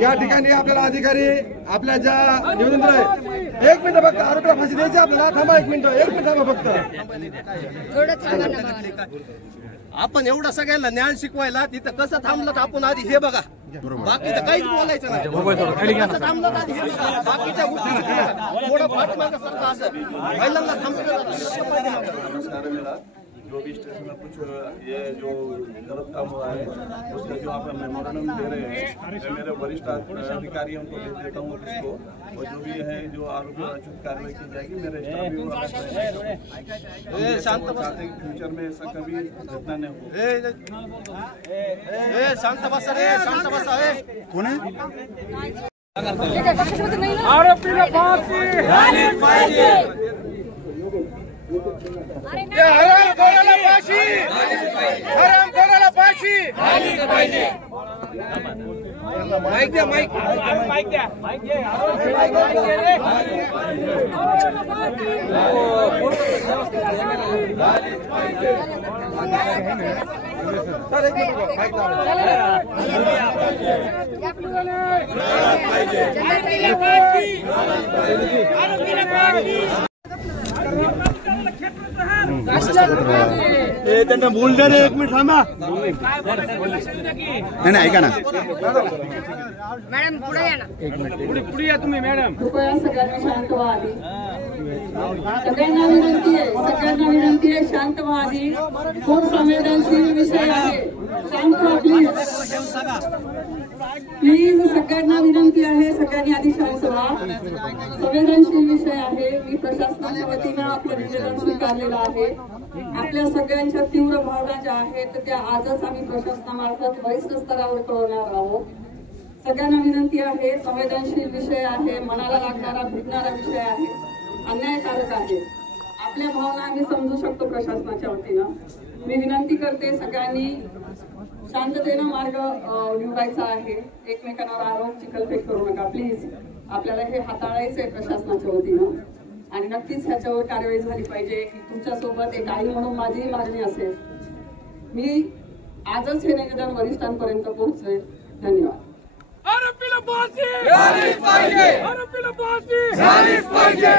या ठिकाणी आपल्याला अधिकारी आपल्या ज्या निवेदन दिलंय, 1 मिनिट फक्त आरोपीला फाशी द्यायची आपल्याला. थांबा 1 मिनिट थांबा फक्त. आपण एवढं सगळ्यांना ज्ञान शिकवायला तिथं कसं थांबलं आपण आधी हे बघा. बाकीचं काहीच बोलायचं नाही. कसं थांबलं आधी हे बघा. बाकीच्या गोष्टी थोडं पाठीमागं सरका असं पहिल्यांदा थांबलं. जो भी स्टेशन में कुछ ये जो गलत काम हुआ है उसका जो आप मेमोरेंडम दे रहे हैं, मैं मेरे वरिष्ठ अधिकारियों को भेज देता हूँ इसको, और जो भी है जो आरोपी उचित कार्रवाई की जाएगी. मेरे शांत फ्यूचर में ऐसा कभी घटना नहीं हो. शांत बसा रे, शांत बसा. कोण आहे? आरोपीला फाशी झालीच पाहिजे. हरामखोराला फाशी, हरामखोराला फाशी झालीच पाहिजे. माईक द्या, माईक द्या. त्यांना बोल द्या रे, 1 मिनिट थांबा. नाही ऐका ना मॅडम, पुढे या ना. पुढे या तुम्ही मॅडम. कृपया सगळ्यांना शांत व्हावी. सगळ्यांना विनंती आहे शांत व्हावी. खूप संवेदनशील विषय आहे. शांत व्हा प्लीज. सगळ्यांना विनंती आहे, सगळ्यांनी आधी शांत व्हा. संवेदनशील विषय आहे. मी प्रशासनाच्या वतीनं आपलं निवेदन स्वीकारलेलं आहे. आपल्या सगळ्यांच्या तीव्र भावना ज्या आहेत त्या आजच आम्ही प्रशासनामार्फत वरिष्ठ स्तरावर कळवणार आहोत. सगळ्यांना विनंती आहे, संवेदनशील विषय आहे, मनाला लागणारा भिडणारा विषय आहे, अन्यायकारक आहे. आपल्या भावना आम्ही समजू शकतो प्रशासनाच्या वतीनं. मी विनंती करते, सगळ्यांनी शांततेनं मार्ग निवडायचा आहे. एकमेकांवर आरोप चिखलफेक करू नका प्लीज. आपल्याला हे हाताळायचं आहे प्रशासनाच्या वतीनं, आणि नक्कीच ह्याच्यावर कारवाई झाली पाहिजे. तुमच्यासोबत एक आई म्हणून माझीही मागणी असेल. मी आजच हे निवेदन वरिष्ठांपर्यंत पोहोचवेल. धन्यवाद. आरोपीला फाशी झालीच पाहिजे. आरोपीला फाशी झालीच पाहिजे.